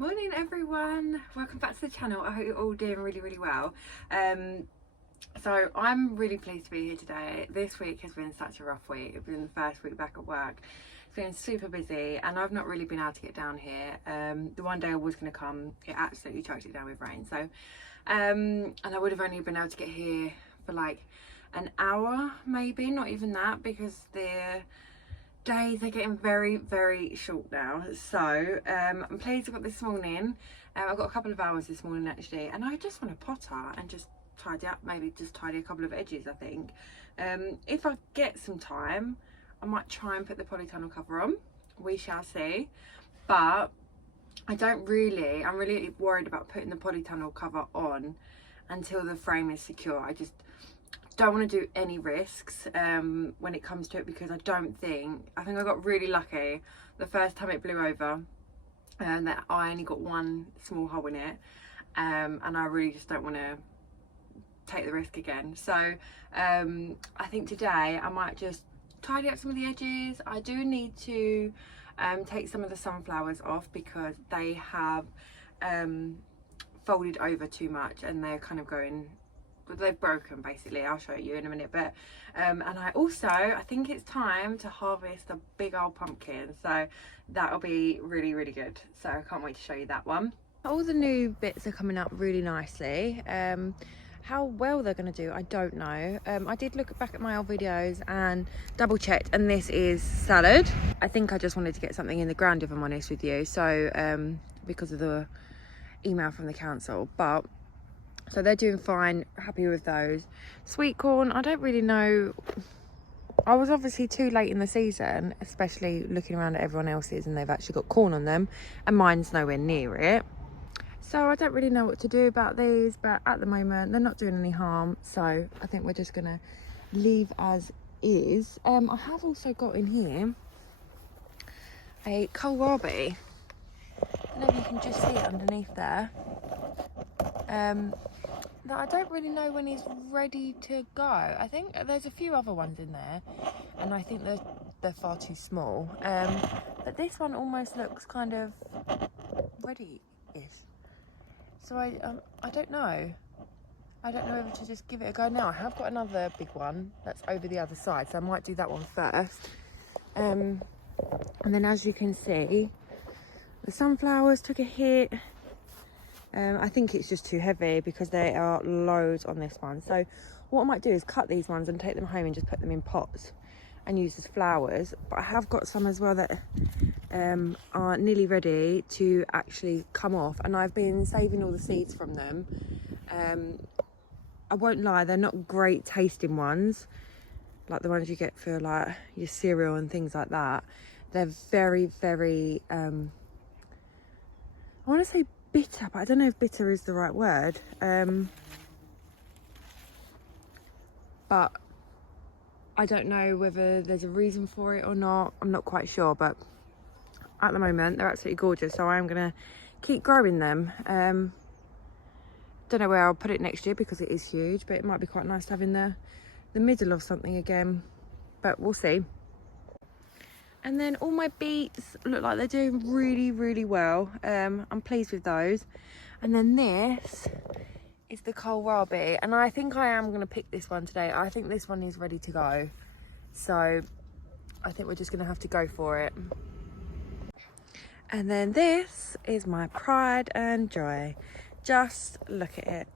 Morning everyone, welcome back to the channel. I hope you're all doing really well. So I'm really pleased to be here today. This week has been such a rough week. It's been the first week back at work. It's been super busy and I've not really been able to get down here. The one day I was going to come, it absolutely chucked it down with rain. So and I would have only been able to get here for like an hour, maybe, not even that, because the days are getting very short now. So I'm pleased I got this morning. I've got a couple of hours this morning actually, and I just want to potter and just tidy up, maybe just tidy a couple of edges. I think if I get some time I might try and put the polytunnel cover on, we shall see. But I'm really worried about putting the polytunnel cover on until the frame is secure. I just don't want to do any risks when it comes to it, because I think I got really lucky the first time it blew over and that I only got one small hole in it, and I really just don't want to take the risk again. So I think today I might just tidy up some of the edges. I do need to take some of the sunflowers off because they have folded over too much and they're kind of going, they've broken basically. I'll show you in a minute. But and I think it's time to harvest a big old pumpkin, so that'll be really good. So I can't wait to show you that one. All the new bits are coming up really nicely. How well they're going to do, I don't know. I did look back at my old videos and double checked, and this is salad. I think I just wanted to get something in the ground, if I'm honest with you, so because of the email from the council. But so they're doing fine, happy with those. Sweet corn, I don't really know. I was obviously too late in the season, especially looking around at everyone else's, and they've actually got corn on them and mine's nowhere near it. So I don't really know what to do about these, but at the moment they're not doing any harm, so I think we're just gonna leave as is. I have also got in here a kohlrabi. I don't know if you can just see it underneath there. That I don't really know when he's ready to go. I think there's a few other ones in there, and I think they're far too small. But this one almost looks kind of ready-ish. So I don't know. I don't know whether to just give it a go now. I have got another big one that's over the other side, so I might do that one first. And then, as you can see, the sunflowers took a hit. I think it's just too heavy because there are loads on this one. So what I might do is cut these ones and take them home and just put them in pots and use as flowers. But I have got some as well that are nearly ready to actually come off, and I've been saving all the seeds from them. I won't lie, they're not great tasting ones, like the ones you get for like your cereal and things like that. They're very I want to say bitter, but I don't know if bitter is the right word. But I don't know whether there's a reason for it or not. I'm not quite sure, but at the moment they're absolutely gorgeous, so I'm gonna keep growing them. Don't know where I'll put it next year because it is huge, but it might be quite nice to have in the middle of something again, but we'll see. And then all my beets look like they're doing really well. I'm pleased with those. And then this is the kohlrabi, and I think I am going to pick this one today. I think this one is ready to go, so I think we're just going to have to go for it. And then this is my pride and joy. Just look at it.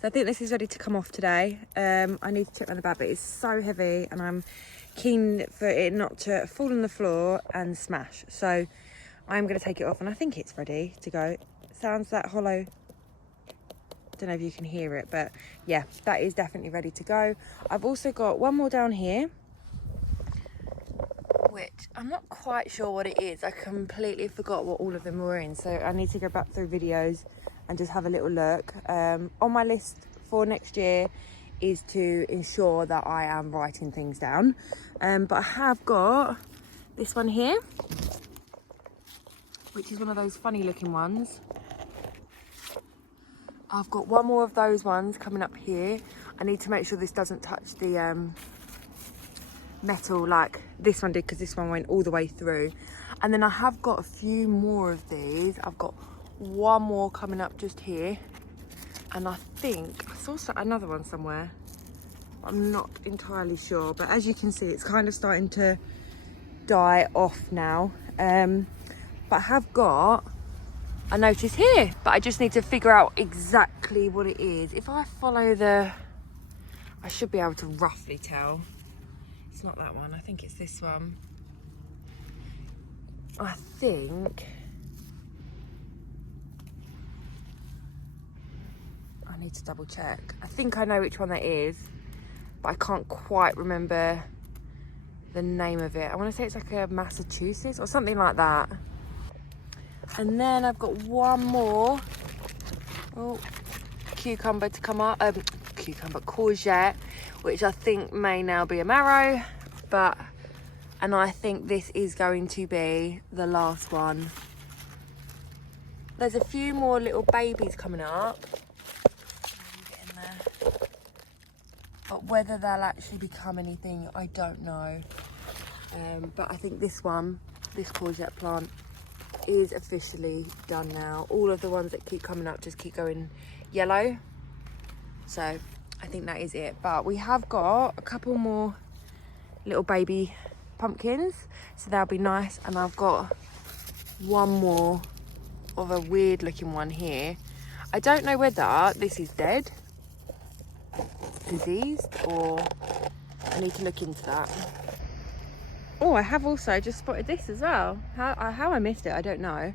So I think this is ready to come off today. I need to check around the back, but it's so heavy and I'm keen for it not to fall on the floor and smash. So I'm going to take it off, and I think it's ready to go. It sounds that hollow. Don't know if you can hear it, but yeah, that is definitely ready to go. I've also got one more down here, which I'm not quite sure what it is. I completely forgot what all of them were in, so I need to go back through videos and just have a little look. On my list for next year is to ensure that I am writing things down, but I have got this one here, which is one of those funny looking ones. I've got one more of those ones coming up here. I need to make sure this doesn't touch the metal like this one did, because this one went all the way through. And then I have got a few more of these. I've got one more coming up just here. And I think I saw another one somewhere. I'm not entirely sure, but as you can see, it's kind of starting to die off now. But I have got a notice here, but I just need to figure out exactly what it is. If I follow I should be able to roughly tell. It's not that one, I think it's this one. I think I need to double check. I think I know which one that is, but I can't quite remember the name of it. I want to say it's like a Massachusetts or something like that. And then I've got one more cucumber to come up. Courgette, which I think may now be a marrow, and I think this is going to be the last one. There's a few more little babies coming up. Get in there. But whether they'll actually become anything, I don't know. But I think this courgette plant is officially done now. All of the ones that keep coming up just keep going yellow. So I think that is it. But we have got a couple more little baby pumpkins, so that'll be nice. And I've got one more of a weird looking one here. I don't know whether this is dead, diseased, or I need to look into that. Oh, I have also just spotted this as well. How I missed it, I don't know.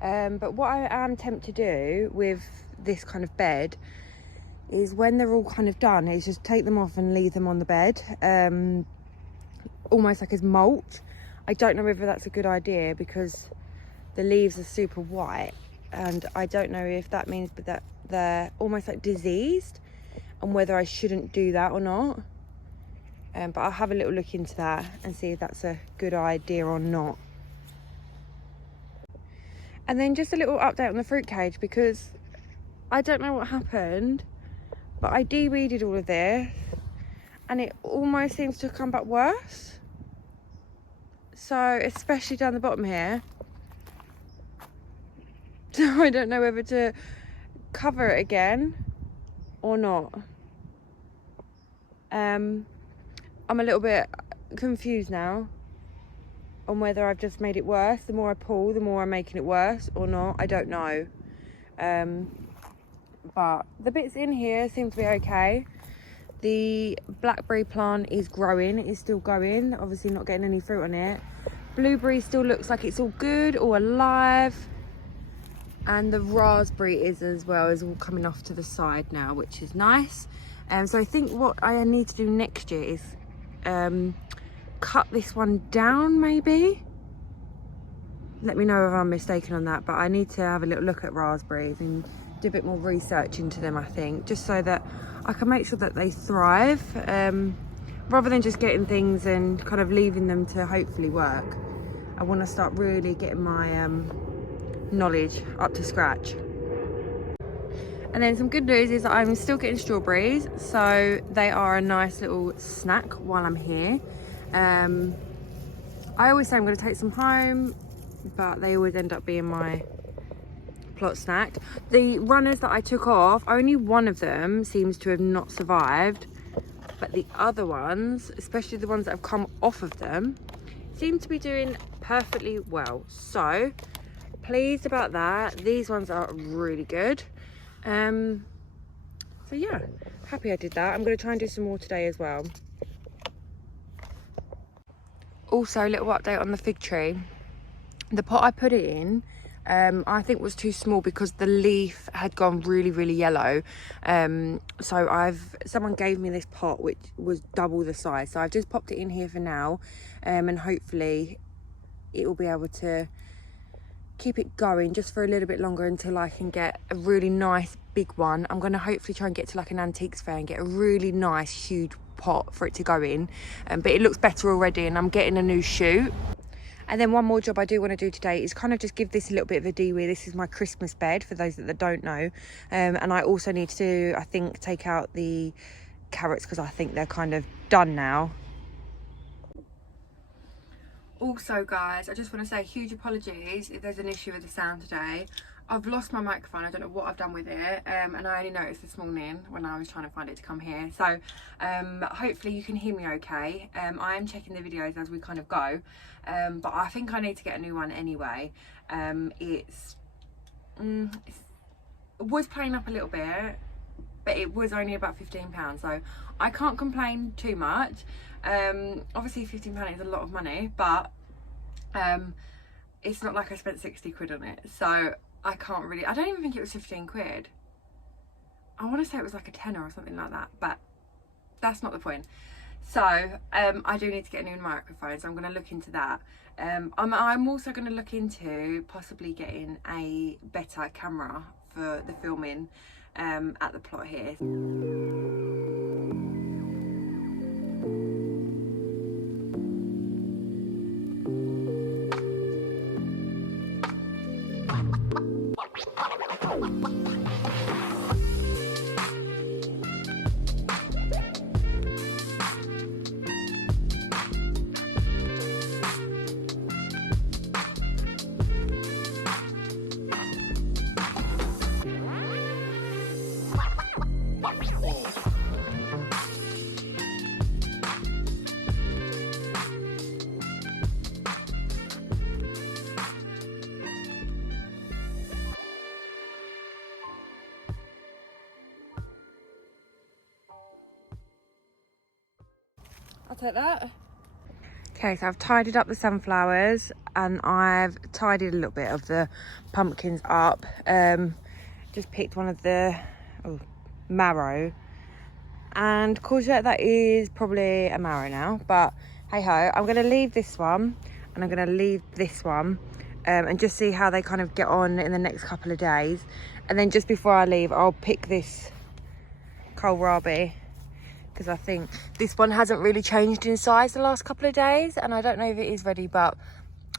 But what I am tempted to do with this kind of bed is when they're all kind of done, is just take them off and leave them on the bed, almost like as mulch. I don't know whether that's a good idea because the leaves are super white, and I don't know if that means that they're almost like diseased, and whether I shouldn't do that or not. But I'll have a little look into that and see if that's a good idea or not. And then just a little update on the fruit cage, because I don't know what happened, but I de-weeded all of this and it almost seems to have come back worse. So especially down the bottom here. So I don't know whether to cover it again or not. I'm a little bit confused now on whether I've just made it worse. The more I pull, the more I'm making it worse or not. I don't know. But the bits in here seem to be okay. The blackberry plant is growing. It is still going. Obviously not getting any fruit on it. Blueberry still looks like it's all good, all alive. And the raspberry is as well, is all coming off to the side now, which is nice. So I think what I need to do next year is cut this one down, maybe. Let me know if I'm mistaken on that, but I need to have a little look at raspberries and do a bit more research into them, I think, just so that I can make sure that they thrive, rather than just getting things and kind of leaving them to hopefully work. I want to start really getting my knowledge up to scratch. And then some good news is that I'm still getting strawberries, so they are a nice little snack while I'm here. I always say I'm going to take some home, but they always end up being my plot snack. The runners that I took off, only one of them seems to have not survived, but the other ones, especially the ones that have come off of them, seem to be doing perfectly well. So pleased about that. These ones are really good. So yeah, happy I did that. I'm going to try and do some more today as well. Also, a little update on the fig tree. The pot I put it in, I think was too small because the leaf had gone really yellow. So someone gave me this pot which was double the size, so I've just popped it in here for now, and hopefully it will be able to keep it going just for a little bit longer until I can get a really nice big one. I'm going to hopefully try and get to like an antiques fair and get a really nice huge pot for it to go in, but it looks better already, and I'm getting a new shoot. And then one more job I do want to do today is kind of just give this a little bit of a de-weed. This is my Christmas bed, for those that don't know, and I also need to, I think, take out the carrots because I think they're kind of done now. Also guys, I just want to say huge apologies if there's an issue with the sound today. I've lost my microphone. I don't know what I've done with it, and I only noticed this morning when I was trying to find it to come here. So hopefully you can hear me okay. I am checking the videos as we kind of go, but I think I need to get a new one anyway. It was playing up a little bit, but it was only about £15, so I can't complain too much. Obviously £15 is a lot of money, but it's not like I spent 60 quid on it, so I can't really, I don't even think it was 15 quid. I want to say it was like a tenner or something like that, but that's not the point. So I do need to get a new microphone, so I'm going to look into that. I'm also going to look into possibly getting a better camera for the filming at the plot here. I'll take that. Okay, so I've tidied up the sunflowers and I've tidied a little bit of the pumpkins up. Just picked one of the marrow, and courgette, that is probably a marrow now, but hey ho. I'm going to leave this one and I'm going to leave this one and just see how they kind of get on in the next couple of days. And then just before I leave, I'll pick this kohlrabi, because I think this one hasn't really changed in size the last couple of days, and I don't know if it is ready, but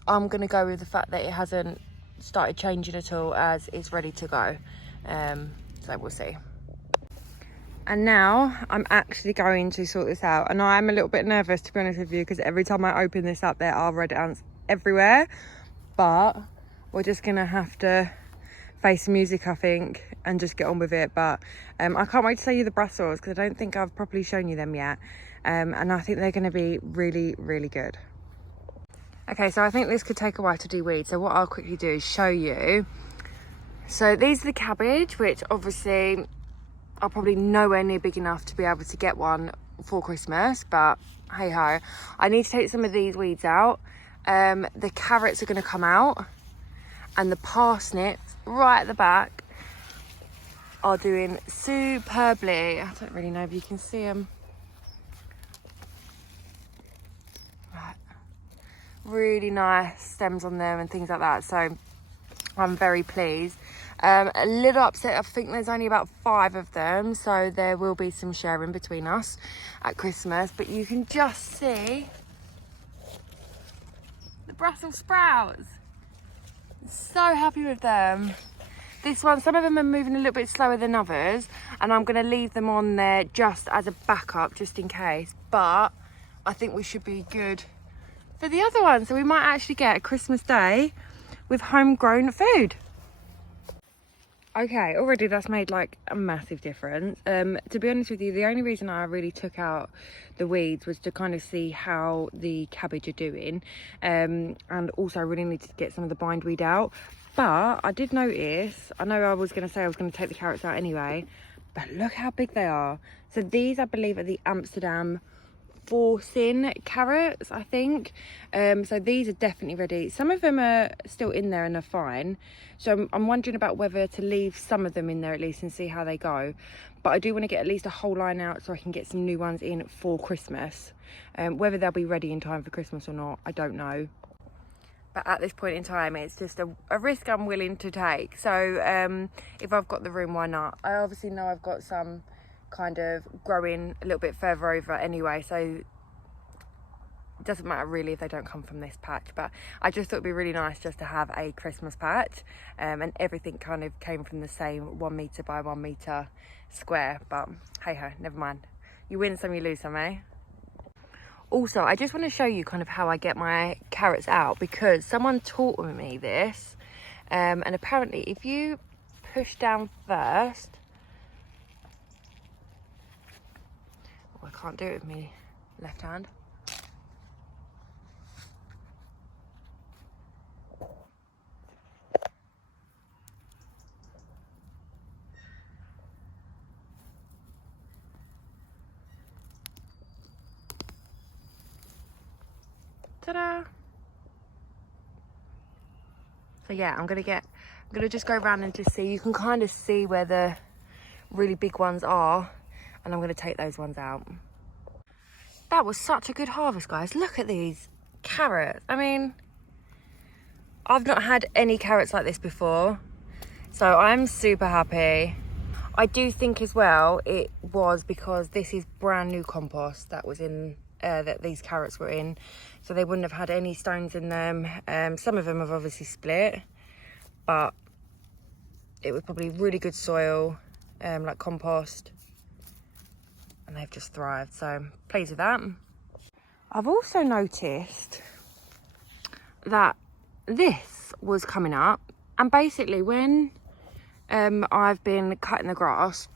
I'm going to go with the fact that it hasn't started changing at all, as it's ready to go. So we'll see. And now I'm actually going to sort this out, and I'm a little bit nervous, to be honest with you, because every time I open this up there are red ants everywhere. But we're just going to have to face the music, I think, and just get on with it. But I can't wait to show you the Brussels, because I don't think I've properly shown you them yet, and I think they're going to be really, really good. Okay, so I think this could take a while to de-weed, so what I'll quickly do is show you. So these are the cabbage, which obviously are probably nowhere near big enough to be able to get one for Christmas, but hey ho. I need to take some of these weeds out. The carrots are going to come out, and the parsnips right at the back are doing superbly. I don't really know if you can see them. Right. Really nice stems on them and things like that, so I'm very pleased. A little upset, I think there's only about 5 of them, so there will be some sharing between us at Christmas, but you can just see the Brussels sprouts. So happy with them. This one, some of them are moving a little bit slower than others, and I'm going to leave them on there just as a backup, just in case, but I think we should be good for the other one, so we might actually get a Christmas day with homegrown food. Okay, already that's made like a massive difference. To be honest with you, the only reason I really took out the weeds was to kind of see how the cabbage are doing, and also I really needed to get some of the bindweed out. But I did notice, I know I was going to say I was going to take the carrots out anyway, but look how big they are. So these, I believe, are the Amsterdam forcing carrots, I think. So these are definitely ready. Some of them are still in there and are fine, so I'm wondering about whether to leave some of them in there at least and see how they go. But I do want to get at least a whole line out so I can get some new ones in for Christmas. Whether they'll be ready in time for Christmas or not, I don't know, but at this point in time it's just a risk I'm willing to take. So if I've got the room, why not? I obviously know I've got some kind of growing a little bit further over anyway, so it doesn't matter really if they don't come from this patch. But I just thought it'd be really nice just to have a Christmas patch, and everything kind of came from the same 1 metre by 1 metre square. But hey ho, never mind, you win some, you lose some, eh? Also, I just want to show you kind of how I get my carrots out, because someone taught me this, and apparently if you push down first, oh, I can't do it with my left hand. Ta-da! So yeah, I'm gonna just go around and just see. You can kind of see where the really big ones are, and I'm gonna take those ones out. That was such a good harvest, guys. Look at these carrots. I mean, I've not had any carrots like this before, so I'm super happy. I do think as well it was because this is brand new compost that was in that these carrots were in, so they wouldn't have had any stones in them. Some of them have obviously split, but it was probably really good soil, like compost, and they've just thrived, so I'm pleased with that. I've also noticed that this was coming up, and basically when I've been cutting the grass,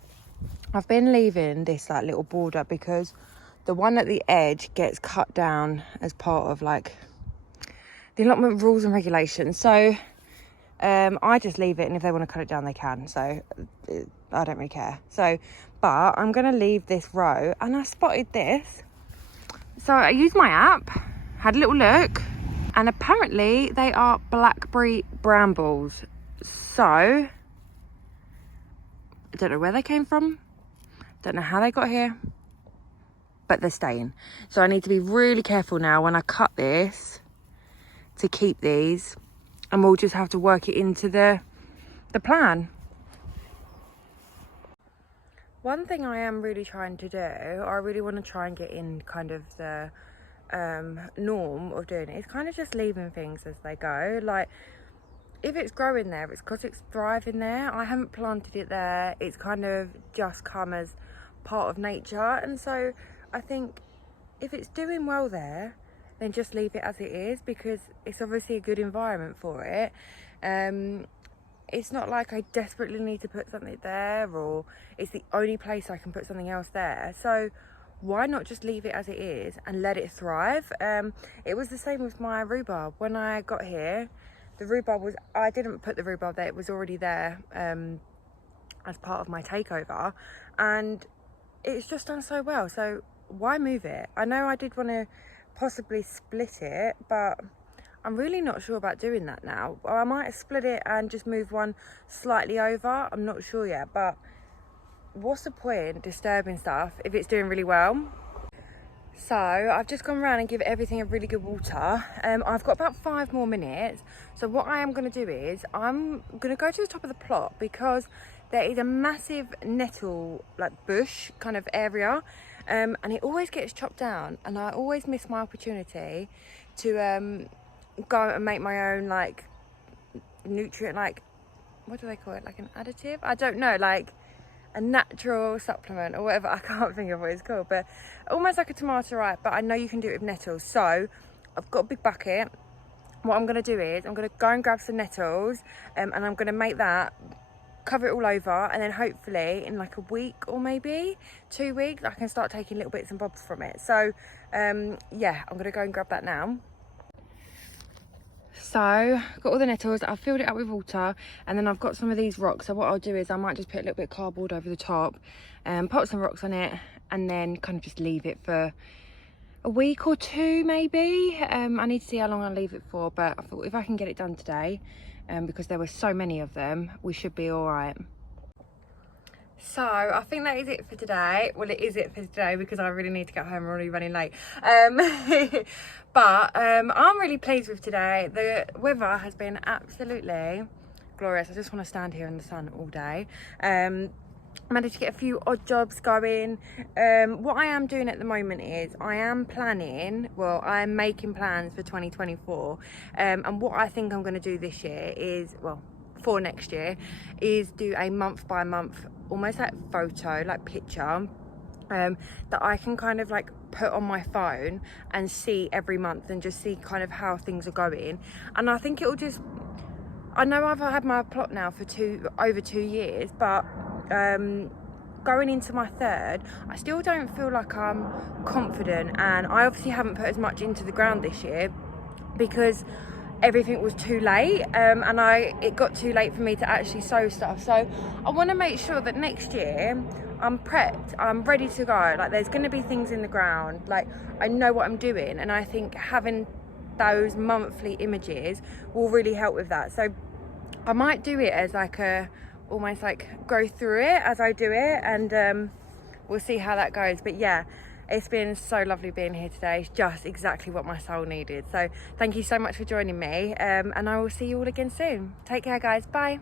I've been leaving this like little border, because the one at the edge gets cut down as part of like the allotment rules and regulations. So I just leave it, and if they want to cut it down they can, so I don't really care. So but I'm gonna leave this row, and I spotted this, so I used my app, had a little look, and apparently they are blackberry brambles. So I don't know where they came from, don't know how they got here, but they're staying. So I need to be really careful now when I cut this to keep these, and we'll just have to work it into the plan. One thing I am really trying to do, I really want to try and get in kind of the norm of doing it, is kind of just leaving things as they go. Like, if it's growing there, it's because it's thriving there. I haven't planted it there. It's kind of just come as part of nature. And so I think if it's doing well there, then just leave it as it is, because it's obviously a good environment for it. It's not like I desperately need to put something there, or it's the only place I can put something else there. So why not just leave it as it is and let it thrive? It was the same with my rhubarb. When I got here, the rhubarb was, I didn't put the rhubarb there, it was already there as part of my takeover, and it's just done so well. So why move it? I know I did want to possibly split it, but I'm really not sure about doing that now. Or I might split it and just move one slightly over. I'm not sure yet, but what's the point disturbing stuff if it's doing really well? So I've just gone around and give everything a really good water. I've got about 5 more minutes. So what I am going to do is I'm going to go to the top of the plot, because there is a massive nettle like bush kind of area, and it always gets chopped down, and I always miss my opportunity to go and make my own like nutrient, like what do they call it, like an additive, I don't know, like a natural supplement or whatever. I can't think of what it's called, but almost like a tomato, right? But I know you can do it with nettles. So I've got a big bucket. What I'm going to do is I'm going to go and grab some nettles, and I'm going to make that, cover it all over, and then hopefully in like a week or maybe 2 weeks I can start taking little bits and bobs from it. So yeah, I'm going to go and grab that now. So got all the nettles, I've filled it up with water, and then I've got some of these rocks. So what I'll do is I might just put a little bit of cardboard over the top, put some rocks on it, and then kind of just leave it for a week or 2 maybe. I need to see how long I'll leave it for, but I thought if I can get it done today, because there were so many of them, we should be all right. So I think that is it for today. Well, it is it for today because I really need to get home. I'm already running late. But I'm really pleased with today. The weather has been absolutely glorious. I just want to stand here in the sun all day. Managed to get a few odd jobs going. What I am doing at the moment is I am making plans for 2024. And what I think I'm going to do this year is, well, for next year, is do a month by month, almost like photo, like picture that I can kind of like put on my phone and see every month and just see kind of how things are going. And I think it'll just, I know I've had my plot now for over 2 years, but going into my third, I still don't feel like I'm confident, and I obviously haven't put as much into the ground this year because everything was too late, and it got too late for me to actually sow stuff. So I want to make sure that next year I'm prepped, I'm ready to go. Like, there's going to be things in the ground, like I know what I'm doing, and I think having those monthly images will really help with that. So I might do it as like almost like go through it as I do it, and we'll see how that goes. But yeah, it's been so lovely being here today. It's just exactly what my soul needed. So thank you so much for joining me, and I will see you all again soon. Take care, guys. Bye.